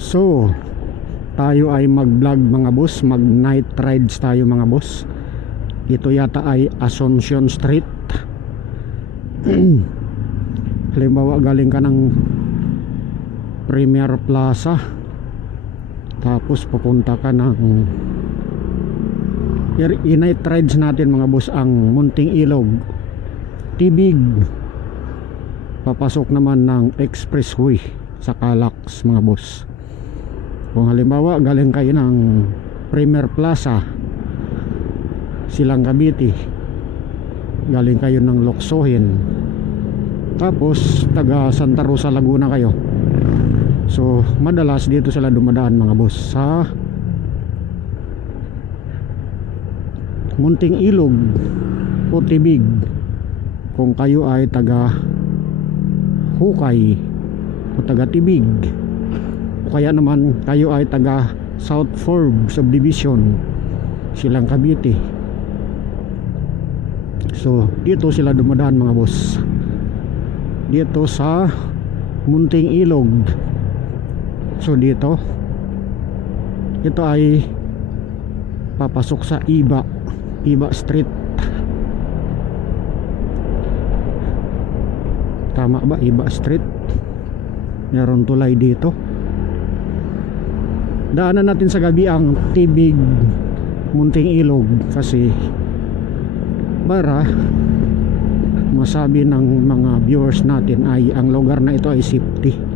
So, tayo ay mag-vlog mga boss, mag-night rides tayo mga boss. Ito yata ay Asuncion Street. Halimbawa galing ka ng Premier Plaza, tapos pupunta ka ng i-night rides natin mga boss ang Munting Ilog, Tibig. Papasok naman ng Expressway sa Calax mga boss. Kung halimbawa galing kayo ng Premier Plaza, Silang Cavite, galing kayo ng Locsohin, tapos taga Santa Rosa, Laguna kayo. So madalas dito sila dumadaan mga boss sa Munting Ilog o Tibig kung kayo ay taga Hukay o taga Tibig, o kaya naman kayo ay taga South Forb Subdivision, Silang Cavite. So dito sila dumadaan mga boss, dito sa Munting Ilog. So dito, ito ay papasok sa Iba Street. Tama ba? Iba Street. Meron tulay dito. Daanan natin sa gabi ang Tibig, Munting Ilog, kasi para masabi ng mga viewers natin ay ang lugar na ito ay safety.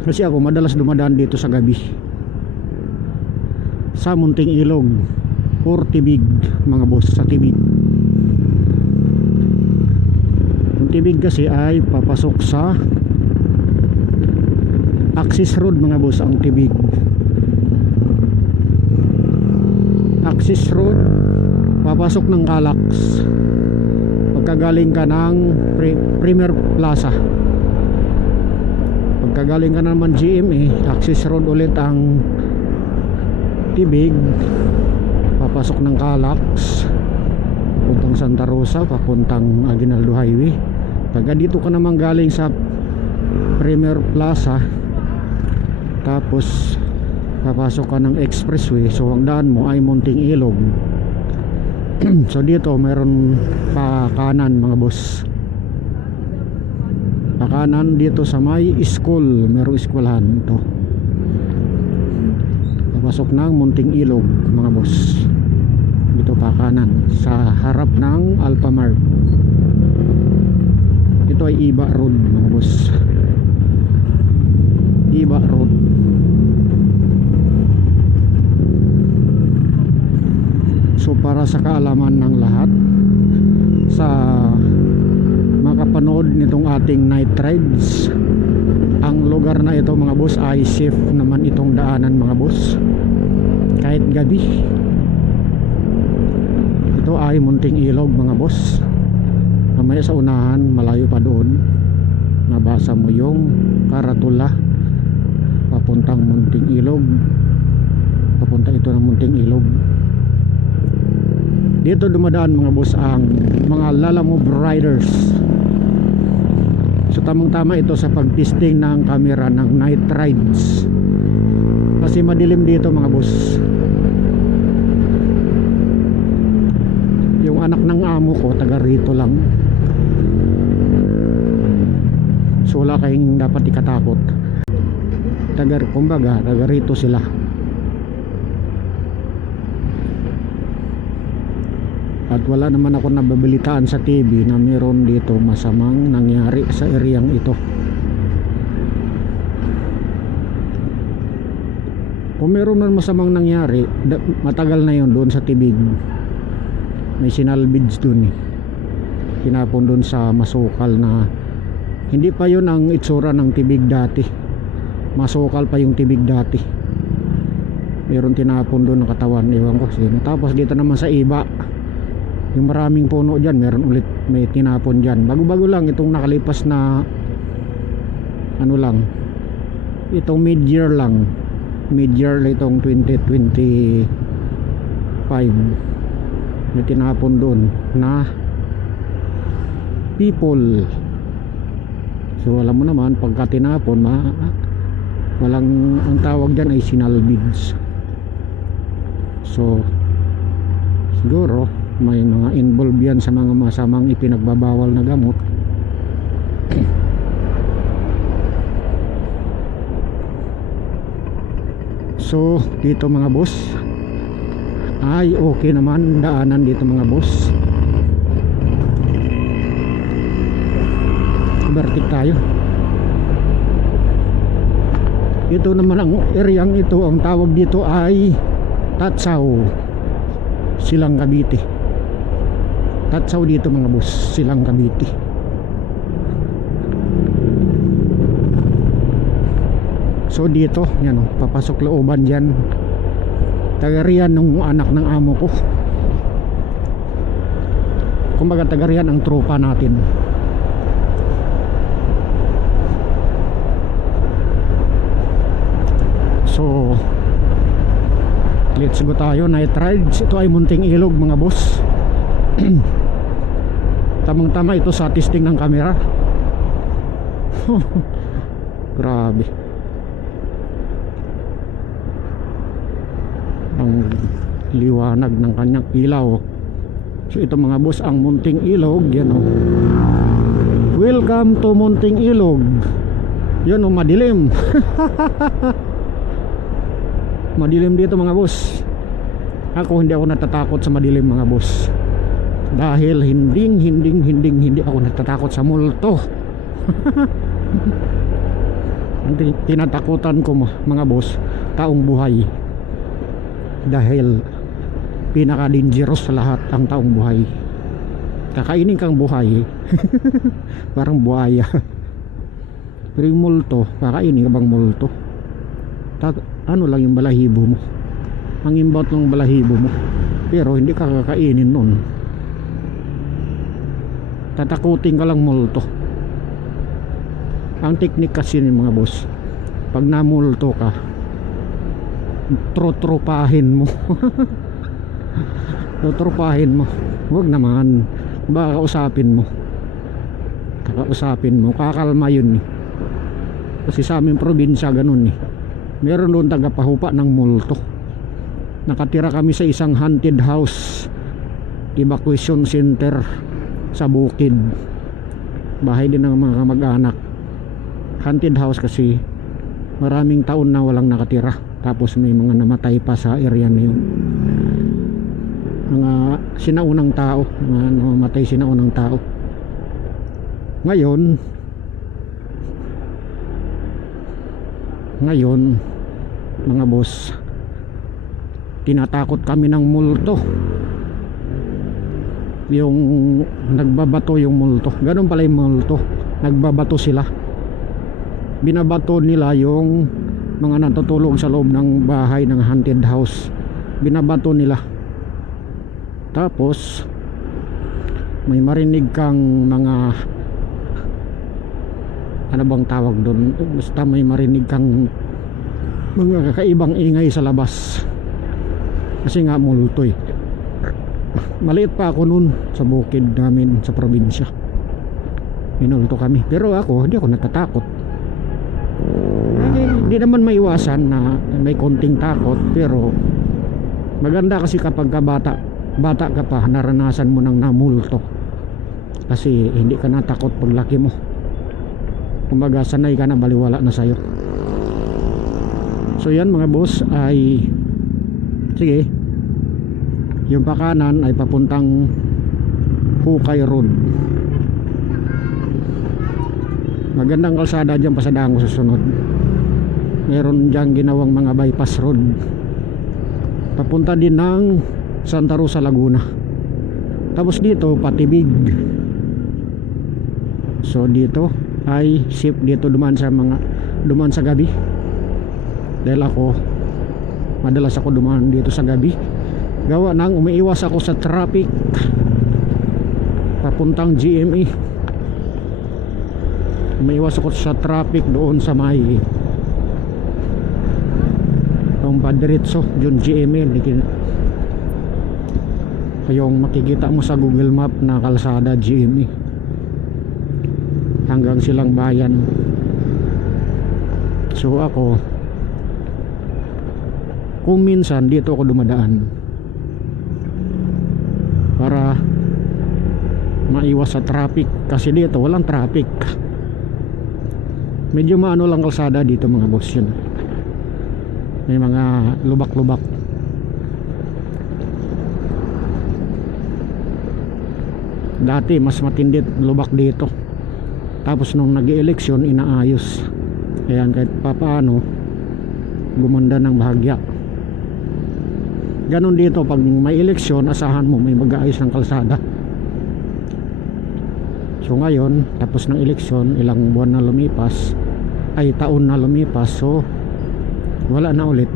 Kasi ako madalas dumadaan dito sa gabi sa Munting Ilog or Tibig mga boss, sa Tibig. Yung Tibig kasi ay papasok sa Axis Road mga boss, ang Tibig. Axis Road, papasok ng Calax pagkagaling ka ng Premier Plaza. Pagkagaling ka naman GMA, Axis Road ulit ang Tibig, papasok ng Calax papuntang Santa Rosa, papuntang Aguinaldo Highway. Pagka dito ka naman galing sa Premier Plaza, tapos papasok ka ng Expressway, so ang daan mo ay Munting Ilog. So dito mayroon pa kanan mga boss, pa kanan dito sa may school, mayroong eskwelahan ito. Papasok ng Munting Ilog mga boss, dito pa kanan sa harap ng Alphamart. Ito ay Iba Road mga boss, Iba Road. So para sa kaalaman ng lahat, sa makapanood nitong ating night rides, ang lugar na ito mga boss ay safe naman itong daanan mga boss, kahit gabi. Ito ay Munting Ilog mga boss. Mamaya sa unahan, malayo pa doon, nabasa mo yung karatula papuntang Munting Ilog, papunta ito ng Munting Ilog. Dito dumadaan mga boss ang mga Lalamove riders. So tamang tama ito sa pag-testing ng camera ng night rides, kasi madilim dito mga boss. Yung anak ng amo ko taga rito lang, so wala kayong dapat ikatakot. Kumbaga taga rito sila. At wala naman ako nababalitaan sa TV na meron dito masamang nangyari sa ereyang ito. Kung meron man masamang nangyari, matagal na yun doon sa Tibig. May sinalvage doon eh, tinapon doon sa masukal na hindi pa yun ang itsura ng Tibig dati. Masukal pa yung Tibig dati. Meron tinapon doon ng katawan, ewan ko sino. Tapos dito naman sa Iba, yung maraming puno dyan, meron ulit may tinapon dyan. Bago-bago lang itong nakalipas na ano lang, itong mid-year lang, mid-year itong 2025, may tinapon doon na people. So alam mo naman, pagka tinapon Walang, ang tawag dyan ay sinalbids. So siguro may mga involved yan sa mga masamang ipinagbabawal na gamot. So dito mga boss ay okay naman daanan dito mga boss. Bertik tayo. Ito naman ang areang ito, ang tawag dito ay Tatsaw, Silang Cavite. Tatsaw dito mga boss, Silang Cavite. So dito, yan o, papasok looban dyan. Tagarian ng anak ng amo ko. Kumbaga tagarian ang tropa natin. So let's go tayo, night rides. Ito ay munting ilog mga boss. Tamang tama ito sa testing ng camera. Grabe ang liwanag ng kanyang ilaw. So ito mga boss ang munting ilog. Yan o, welcome to munting ilog. Yan o, madilim. Madilim dito mga boss. Ako hindi ako natatakot sa madilim mga boss, dahil hindi ako natatakot sa multo. Ang tinatakutan ko mga boss, taong buhay, dahil pinaka dangerous sa lahat ang taong buhay. Kakainin kang buhay. Parang buhaya. Pero yung multo, kakainin ka bang multo? Ano lang yung balahibo mo, ang imbot ng balahibo mo, pero hindi ka kakainin nun. Tatakutin ka lang multo. Ang teknik kasi ng mga boss, pag namulto ka, trotropahin mo. Trotropahin mo. Huwag naman, baka kausapin mo, kakalma yun eh. Kasi sa aming probinsya ganun eh, meron doon tagapahupa ng multo. Nakatira kami sa isang haunted house, evacuation center sa bukid, bahay din ng mga kamag-anak. Haunted house kasi maraming taon na walang nakatira, tapos may mga namatay pa sa area na yun, mga sinaunang tao, mga namatay sinaunang tao. Ngayon mga boss, tinatakot kami ng multo. Yung nagbabato yung multo, ganun pala yung multo, nagbabato sila. Binabato nila yung mga natutulog sa loob ng bahay ng haunted house, binabato nila. Tapos may marinig kang mga, ano bang tawag doon, basta may marinig kang mga kakaibang ingay sa labas, kasi nga multo eh. Maliit pa ako noon sa bukid namin sa probinsya, minulto kami, pero hindi ako natatakot. Hindi naman maiwasan na may konting takot, pero maganda kasi kapag bata ka pa, naranasan mo ng namulto, kasi hindi ka natakot paglaki mo. Kumbaga sanay ka na, baliwala na sa'yo. So yan mga boss, ay sige, yung pakanan ay papuntang Hukay Road. Magandang kalsada dyan, pasadaan ko susunod. Meron dyan ginawang mga bypass road, papunta din ng Santa Rosa, Laguna. Tapos dito Patibig. So dito ay safe dito dumaan sa gabi, dahil madalas ako dumaan dito sa gabi, gawa nang umiiwas ako sa traffic papuntang GMA. Umiiwas ako sa traffic doon sa may padiretso yung GMA. Yung makikita mo sa Google Map na kalsada GMA hanggang Silang Bayan. So ako, kung minsan dito ako dumadaan para maiwas sa traffic, kasi dito walang traffic. Medyo maano lang kalsada dito mga boss, yun. May mga lubak-lubak. Dati mas matindi lubak dito. Tapos nung nag-eleksyon inaayos. Ayan, kahit papaano gumanda ng bahagya. Ganon dito, pag may eleksyon asahan mo may mag-aayos ng kalsada. So ngayon, tapos ng eleksyon, ilang buwan na lumipas, ay taon na lumipas, so wala na ulit.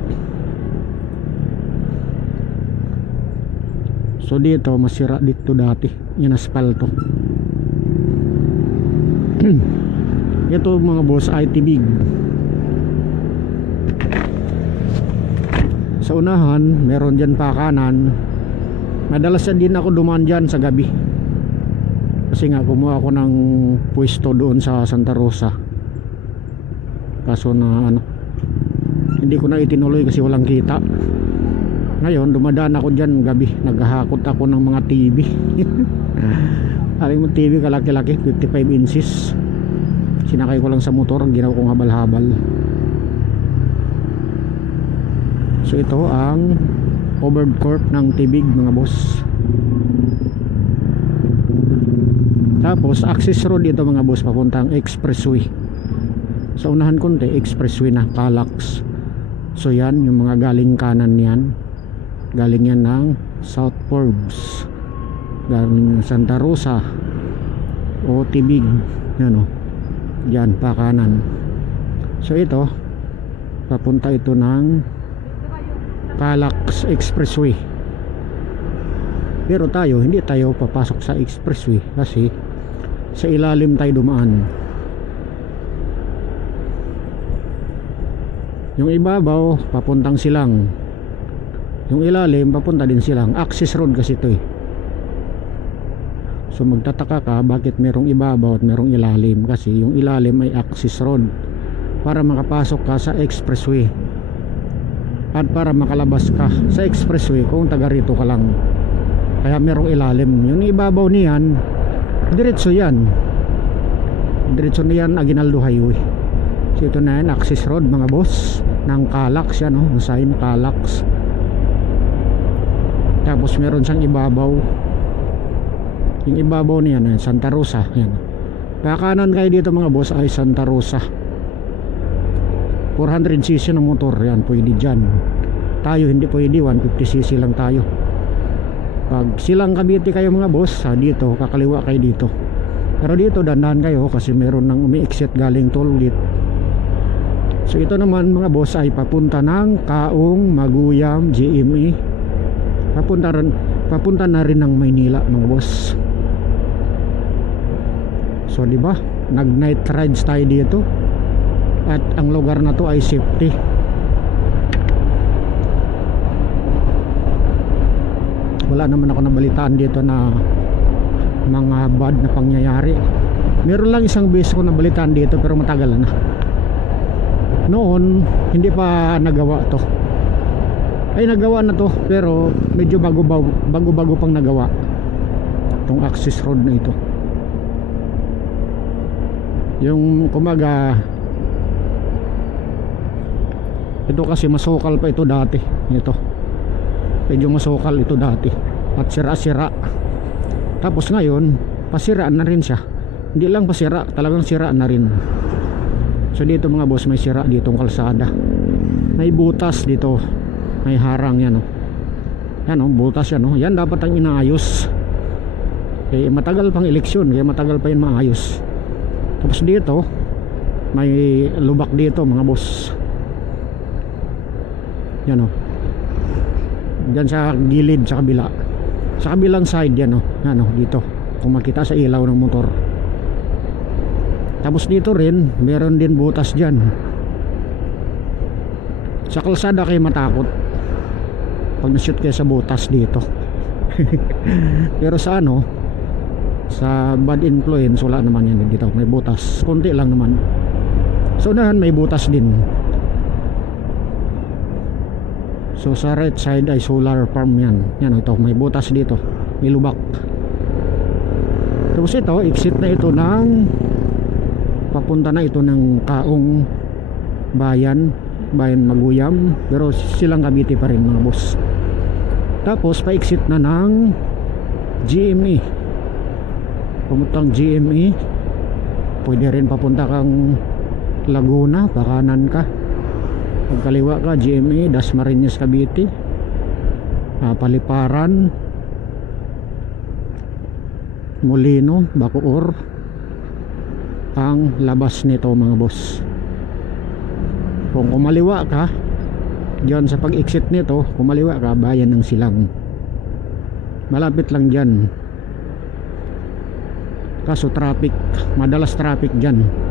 So dito masira dito dati yung aspalto. Ito mga boss ay tibig. Sa unahan meron dyan pakanan. Madalas din ako dumaan dyan sa gabi, kasi nga kumuha ako ng pwesto doon sa Santa Rosa. Kaso na ano, hindi ko na itinuloy kasi walang kita. Ngayon dumadaan ako dyan gabi, naghahakot ako ng mga TV. Aling mo TV kalaki-laki, 55 inches. Sinakay ko lang sa motor, ginawa kong habal-habal. So ito ang covered court ng tibig mga boss. Tapos access road dito mga boss, papuntang expressway. Sa unahan konti expressway na Calax. So yan yung mga galing kanan yan, galing yan ng South Forbes, galing ng Santa Rosa o tibig, yan o, yan pa kanan. So ito papunta ito ng Calax expressway. Pero tayo hindi tayo papasok sa expressway kasi sa ilalim tayo dumaan. Yung ibabaw papuntang Silang, yung ilalim papunta din Silang. Access road kasi ito eh. So magtataka ka bakit merong ibabaw at merong ilalim, kasi yung ilalim ay access road para makapasok ka sa expressway at para makalabas ka sa expressway kung taga rito ka lang. Kaya merong ilalim. Yung ibabaw niyan diretso yan, diretso na yan Aguinaldo Highway. So ito na yan, access road mga boss ng Calax yan, no? Sign Calax. Tapos meron siyang ibabaw. Yung ibabaw niyan Santa Rosa yan. Kakanan kayo dito mga boss ay Santa Rosa. 400cc ng motor yan, pwede dyan. Tayo hindi pwede, 150cc lang tayo. Pag Silang Cavite kayo mga boss, dito kakaliwa kayo dito. Pero dito dandahan kayo kasi meron nang umi-exit galing toll gate. So ito naman mga boss ay papunta ng Kaong, Maguyam, GMA. Papunta na rin ng Maynila mga boss. So di ba? Nag night rides tayo dito. At ang lugar na to ay safety. Wala naman ako nabalitaan dito na mga bad na pangyayari. Meron lang isang beses ko nabalitaan dito pero matagal na. Noon hindi pa nagawa to. Ay nagawa na to pero medyo bago pang nagawa itong access road na ito. Yung kumbaga ito kasi masukal pa ito dati. Ito medyo masukal ito dati at sira-sira. Tapos ngayon pasiraan na rin siya. Hindi lang pasira, talagang sira na rin. So dito mga boss may sira ditong kalsada. May butas dito, may harang yan oh. Yan oh, butas yan oh. Yan dapat ang inaayos. Eh matagal pang eleksyon, kaya matagal pa yun maayos. Tapos dito may lubak dito mga boss. Yan oh. Diyan sa gilid sa kabila. Sa kabilang side yan oh. Yan oh, dito. Kung makita sa ilaw ng motor. Tapos dito rin meron din butas diyan. Sa kalsada kayo matakot pag na-shoot kayo sa butas dito. Pero sa ano, sa bad influence wala naman yan dito. May butas, konti lang naman. So unahan may butas din. So sa right side ay solar farm yan. Yan ito, may butas dito, may lubak. Tapos ito, exit na ito ng papunta na ito ng Kaong Bayan Maguyam, pero silang Cavite pa rin mga boss. Tapos pa-exit na ng GME. Pumuntang GME, pwede rin papunta kang Laguna, pakanan ka. Pag kaliwa ka, GME, Dasmariñas, Cavite. Paliparan, Molino, Bacoor ang labas nito mga boss. Kung kumaliwa ka diyan sa pag-exit nito, kumaliwa ka, Bayan ng Silang. Malapit lang diyan. Kaso traffic, madalas traffic diyan.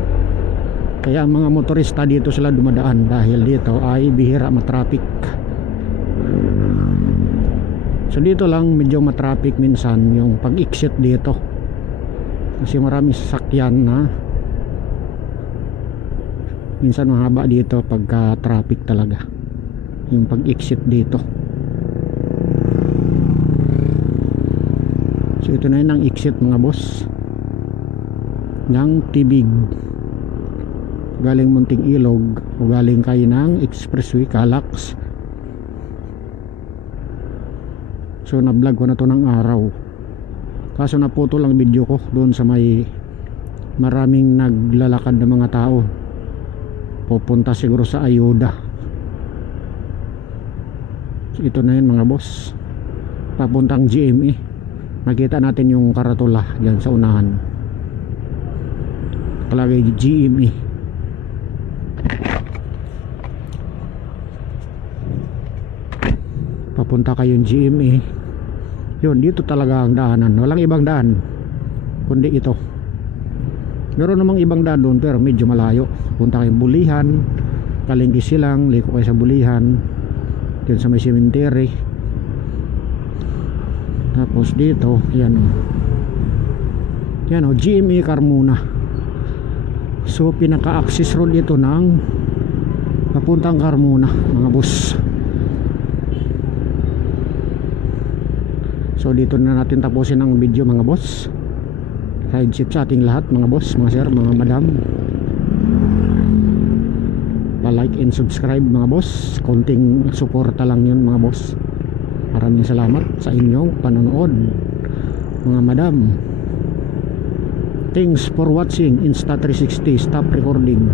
Kaya ang mga motorista dito sila dumadaan dahil dito ay bihira matraffic. So dito lang medyo matraffic minsan yung pag-exit dito. Kasi marami sasakyan na minsan mahaba dito pagka traffic talaga. Yung pag-exit dito. So ito na yun ang exit mga boss ng Tibig. Galing Munting Ilog o galing kayo ng Expressway Calax. So na-vlog ko na to ng araw. Kaso naputol ang video ko doon sa may maraming naglalakad na mga tao. Pupunta siguro sa Ayuda. So ito na yun mga boss. Papuntang GME. Nakita natin yung karatula dyan sa unahan. Kalagay GME. Papunta kayong GME. Yun, dito talaga ang daanan. Walang ibang daan kundi ito. Meron namang ibang daan doon pero medyo malayo. Punta kayong Bulihan, Kalingki Silang, liko kayo sa Bulihan, dyan sa may cemetery. Tapos dito, yan o, GME Carmona. So pinaka-access road ito ng papuntang Carmona mga boss. So dito na natin tapusin ang video mga boss. Ride safe sa ating lahat mga boss, mga sir, mga madam. Pa-like and subscribe mga boss. Konting suporta lang yun mga boss. Maraming salamat sa inyong panonood mga madam. Thanks for watching Insta360. Stop recording.